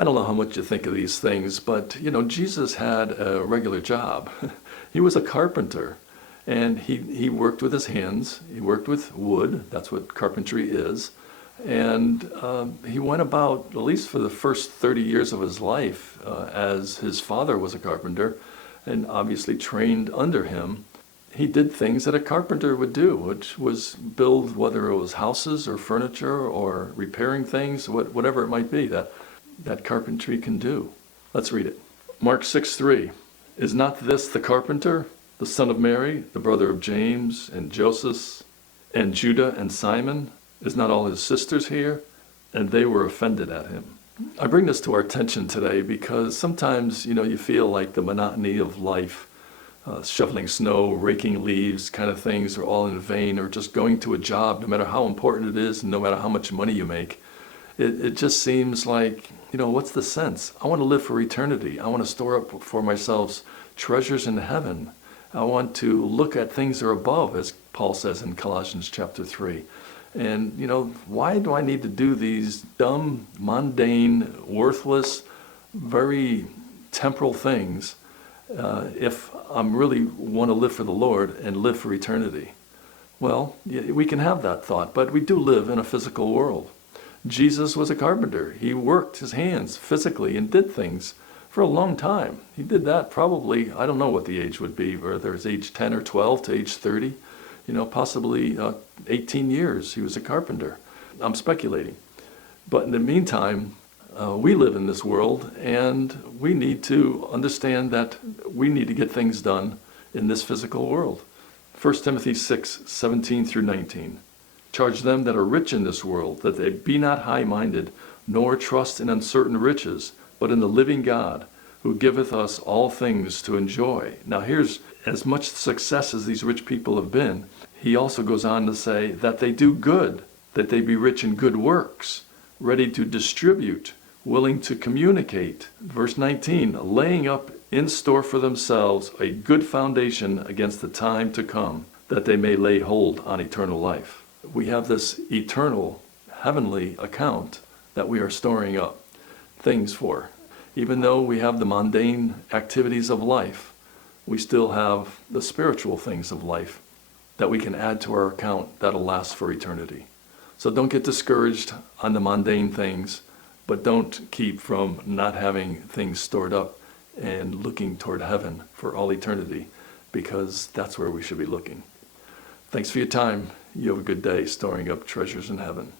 I don't know how much you think of these things, but Jesus had a regular job. He was a carpenter, and he worked with his hands. He worked with wood. That's what carpentry is. And he went about, at least for the first 30 years of his life, as his father was a carpenter, and obviously trained under him. He did things that a carpenter would do, which was build, whether it was houses or furniture or repairing things, whatever it might be that carpentry can do. Let's read it. Mark 6:3. Is not this the carpenter, the son of Mary, the brother of James and Joseph and Judah and Simon? Is not all his sisters here? And they were offended at him. I bring this to our attention today because sometimes, you feel like the monotony of life, shoveling snow, raking leaves, kind of things are all in vain, or just going to a job, no matter how important it is, and no matter how much money you make. It just seems like, what's the sense? I want to live for eternity. I want to store up for myself treasures in heaven. I want to look at things that are above, as Paul says in Colossians chapter 3. And, why do I need to do these dumb, mundane, worthless, very temporal things if I really want to live for the Lord and live for eternity? Well, we can have that thought, but we do live in a physical world. Jesus was a carpenter. He worked his hands physically and did things for a long time. He did that probably, I don't know what the age would be, whether it's age 10 or 12 to age 30, possibly 18 years he was a carpenter. I'm speculating. But in the meantime, we live in this world, and we need to understand that we need to get things done in this physical world. 1 Timothy 6:17 through 19. Charge them that are rich in this world, that they be not high-minded, nor trust in uncertain riches, but in the living God, who giveth us all things to enjoy. Now here's, as much success as these rich people have been, he also goes on to say that they do good, that they be rich in good works, ready to distribute, willing to communicate. Verse 19, laying up in store for themselves a good foundation against the time to come, that they may lay hold on eternal life. We have this eternal, heavenly account that we are storing up things for. Even though we have the mundane activities of life, we still have the spiritual things of life that we can add to our account that'll last for eternity. So don't get discouraged on the mundane things, but don't keep from not having things stored up and looking toward heaven for all eternity, because that's where we should be looking. Thanks for your time. You have a good day storing up treasures in heaven.